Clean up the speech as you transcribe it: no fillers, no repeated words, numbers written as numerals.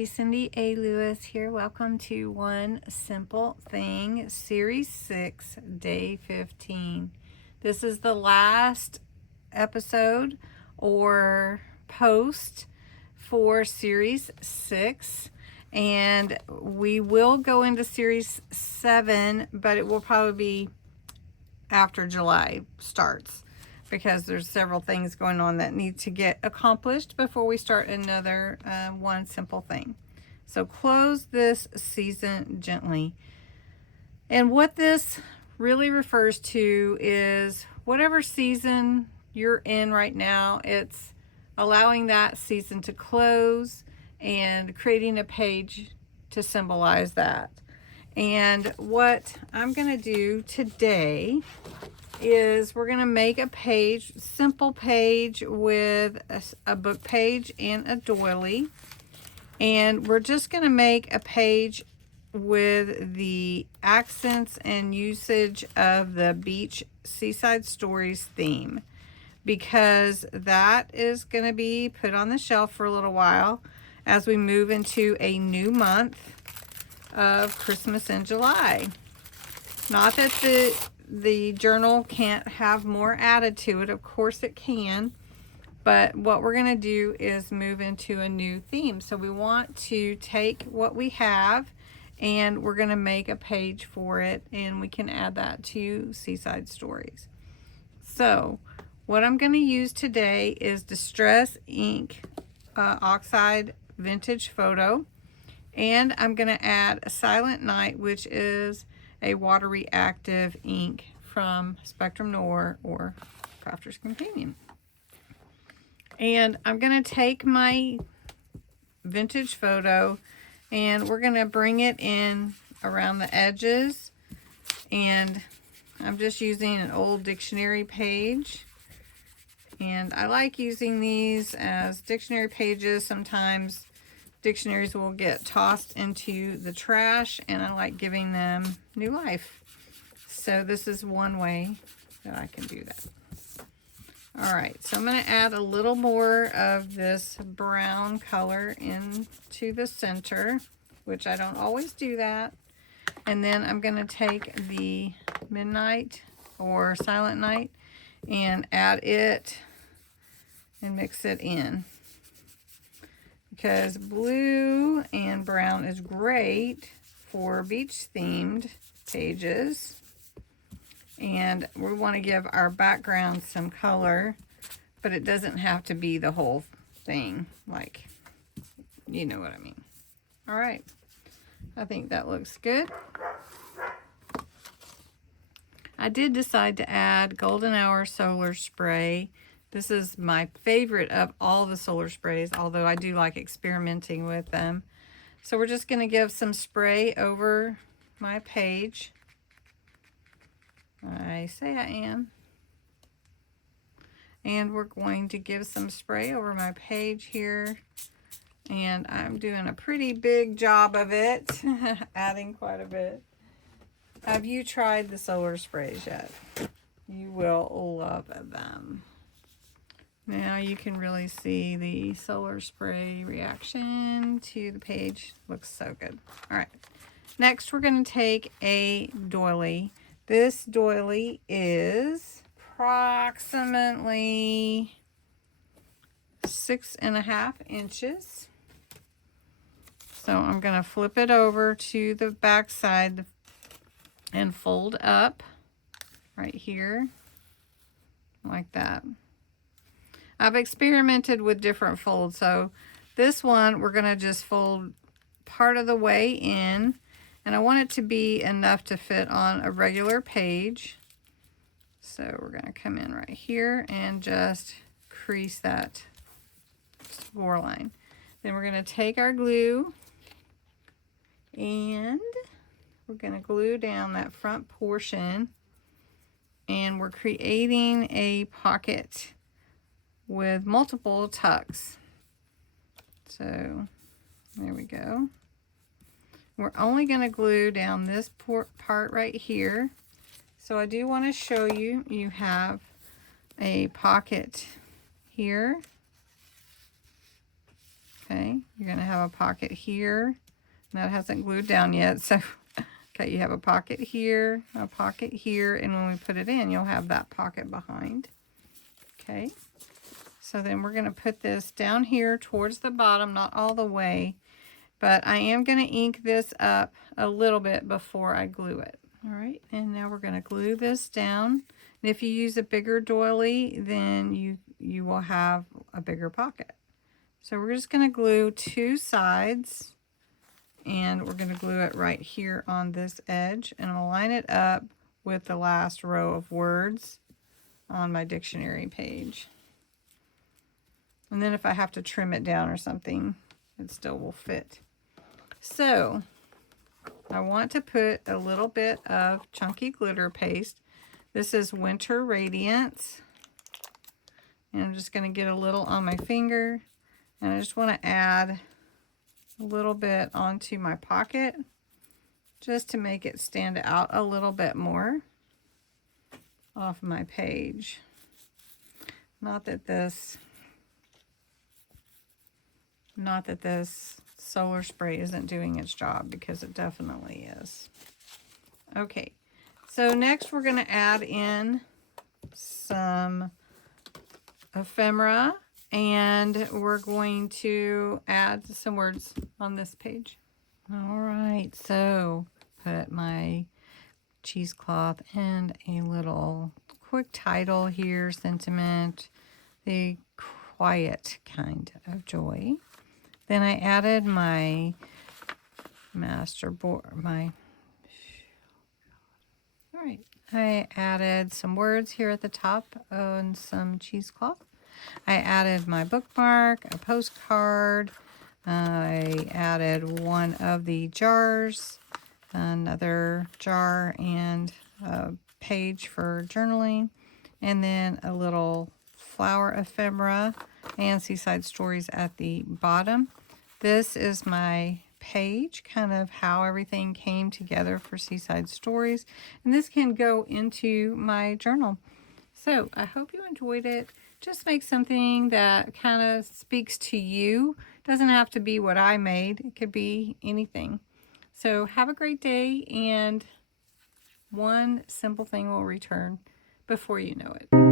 everybody, Cindy A. Lewis here. Welcome to One Simple Thing, Series 6, Day 15. This is the last episode or post for Series 6, and we will go into Series 7, but it will probably be after July starts, because there's several things going on that need to get accomplished before we start another One Simple Thing. So close this season gently. And what this really refers to is whatever season you're in right now, it's allowing that season to close and creating a page to symbolize that. And what I'm going to do today is we're going to make a page, simple page with a book page and a doily. And we're just going to make a page with the accents and usage of the beach seaside stories theme, because that is going to be put on the shelf for a little while as we move into a new month of Christmas in July. Not that the journal can't have more added to it. Of course it can. But what we're going to do is move into a new theme. So we want to take what we have and we're going to make a page for it, and we can add that to Seaside Stories. So what I'm going to use today is Distress Ink Oxide Vintage Photo. And I'm going to add a Silent Night, which is a water reactive ink from Spectrum Noir or Crafter's Companion. And I'm going to take my vintage photo and we're going to bring it in around the edges. And I'm just using an old dictionary page. And I like using these as dictionary pages. Sometimes dictionaries will get tossed into the trash, and I like giving them new life. So this is one way that I can do that. All right, so I'm going to add a little more of this brown color into the center, which I don't always do that. And then I'm going to take the Midnight or Silent Night and add it and mix it in, because blue and brown is great for beach themed pages. And we want to give our background some color, but it doesn't have to be the whole thing, like, you know what I mean. All right, I think that looks good. I did decide to add Golden Hour Solar Spray. This is my favorite of all the solar sprays, although I do like experimenting with them. So we're just going to give some spray over my page. I say I am. And we're going to give some spray over my page here. And I'm doing a pretty big job of it, adding quite a bit. Have you tried the solar sprays yet? You will love them. Now you can really see the solar spray reaction to the page. Looks so good. All right. Next, we're going to take a doily. This doily is approximately 6.5 inches. So I'm going to flip it over to the back side and fold up right here like that. I've experimented with different folds, so this one we're going to just fold part of the way in, and I want it to be enough to fit on a regular page. So we're going to come in right here and just crease that score line. Then we're going to take our glue and we're going to glue down that front portion, and we're creating a pocket with multiple tucks. So there we go. We're only going to glue down this part right here. So I do want to show you, you have a pocket here Okay, you're going to have a pocket here. That hasn't glued down yet, so okay, you have a pocket here, and when we put it in, you'll have that pocket behind. Okay, so then we're going to put this down here towards the bottom, not all the way, but I am going to ink this up a little bit before I glue it. All right, and now we're going to glue this down. And if you use a bigger doily, then you will have a bigger pocket. So we're just going to glue 2 sides, and we're going to glue it right here on this edge, and I'm going to line it up with the last row of words on my dictionary page. And then if I have to trim it down or something, it still will fit. So I want to put a little bit of chunky glitter paste. This is Winter Radiance. And I'm just going to get a little on my finger. And I just want to add a little bit onto my pocket just to make it stand out a little bit more off my page. Not that this solar spray isn't doing its job, because it definitely is. Okay, so next we're going to add in some ephemera, and we're going to add some words on this page. All right, so put my cheesecloth and a little quick title here, sentiment, the quiet kind of joy. Then I added my I added some words here at the top on some cheesecloth. I added my bookmark, a postcard. I added one of the jars, another jar, and a page for journaling, and then a little flower ephemera and Seaside Stories at the bottom. This is my page, kind of how everything came together for Seaside Stories, and this can go into my journal. So I hope you enjoyed it. Just make something that kind of speaks to you. It doesn't have to be what I made. It could be anything. So have a great day, and one simple thing will return before you know it.